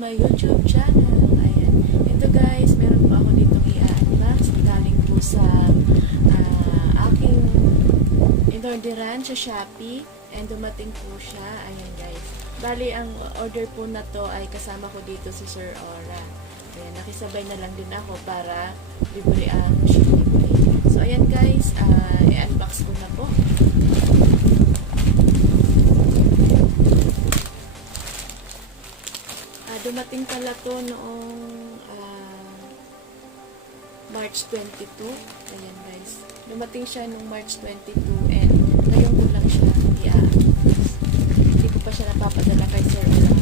my YouTube channel. Ayan. Ito guys, meron po ako dito i-unbox. Galing po sa aking inorderan sa Shoppee. And dumating po siya. Ayan guys. Bali, ang order po na to ay kasama ko dito si Sir Aura. Ayan, nakisabay na lang din ako para libre ang shipping fee. So ayan guys, i-unbox ko na po. Dumating pala to noong March 22. Ayan guys. Dumating siya noong March 22 and ngayon ko lang siya i-unbox. Hindi ko pa siya napapadala kay Sir Ola.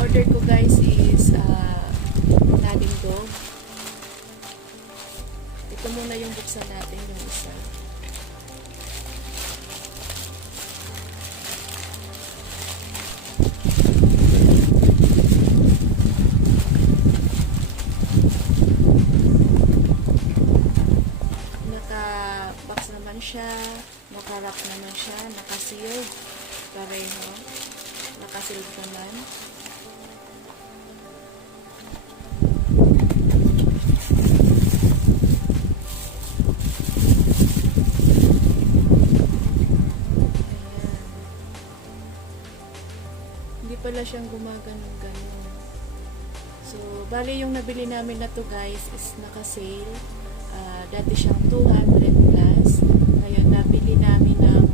Order ko guys is naling dog. Ito muna yung buksan natin, yung isa. Naka-box naman siya, naka-wrap naman siya, naka-sealed, pareho, naka-sealed naman. Hindi pala siyang gumaganon-ganon. So, bali yung nabili namin na to guys is naka-sale. Dati siyang 200 plus. Ngayon, nabili namin ng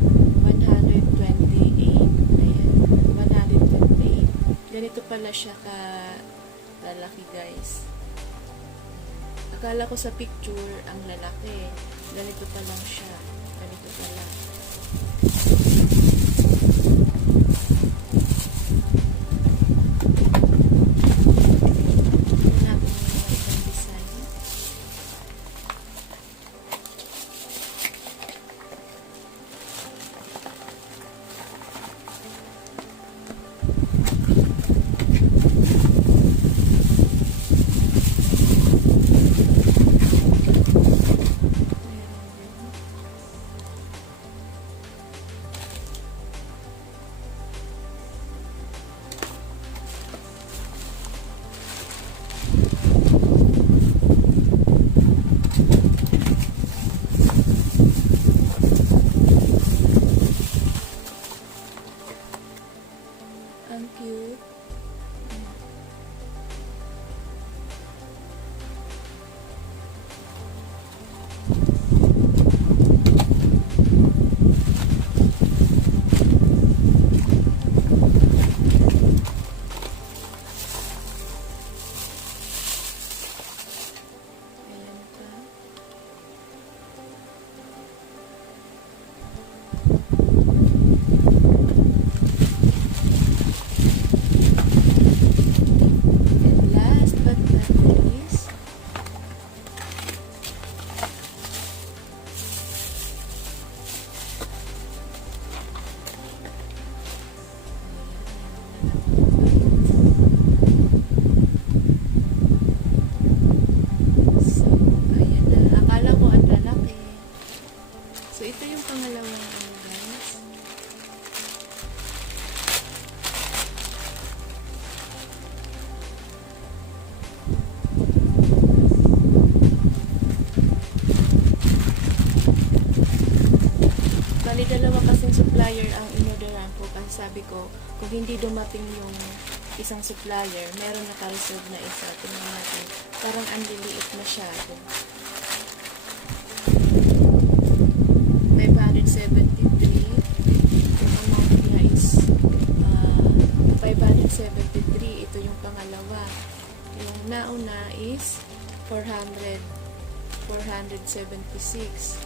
128. Ayan, 128. Ganito pala siya lalaki guys. Akala ko sa picture ang lalaki. Ganito pa lang siya. Ganito pala. Ang cute. Ayan pa. So, ito yung pangalawang guys. Bali, dalawa kasing supplier ang inorderan ko kasi sabi ko, kung hindi dumating yung isang supplier, meron naka-reserve na isa. Tingnan natin. Parang ang liliit masyado. 573. Yung amount niya is 573. Ito yung pangalawa. Yung nauna is 476.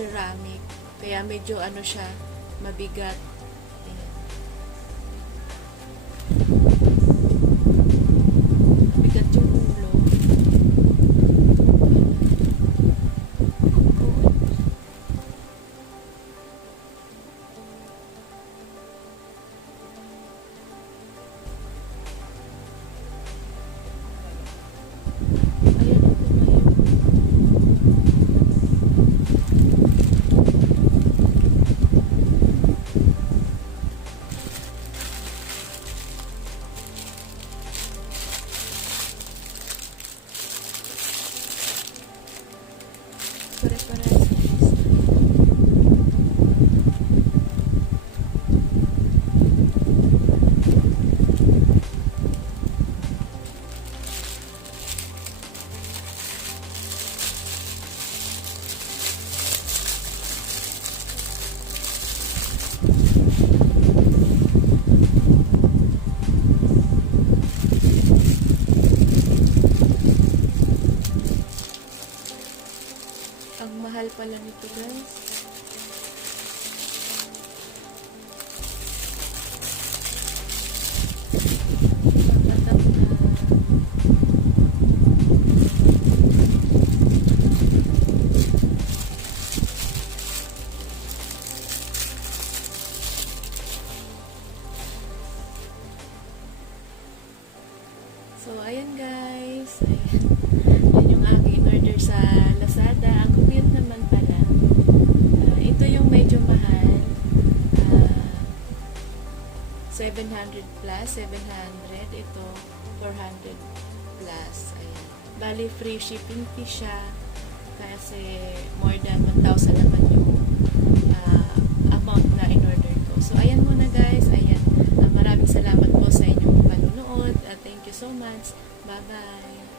ceramic. Kaya medyo ano siya, mabigat. Ayan. Mabigat yung ulo. Ayan ang tumayo. Pare-parehas guys. Ang mahal pala nito guys. Matatak na. So, ayan guys. Ayan. Yan yung aking order sa Lazada. Ang cute naman pala. Ito yung medyo mahal. 700 plus. 700. Ito, 400 plus. Ayan. Bali, free shipping fee siya. Kasi more than 1,000 naman yung amount na in-order ko. So, ayan muna guys. Ayan. Maraming salamat po sa inyong panunood. Thank you so much. Bye-bye.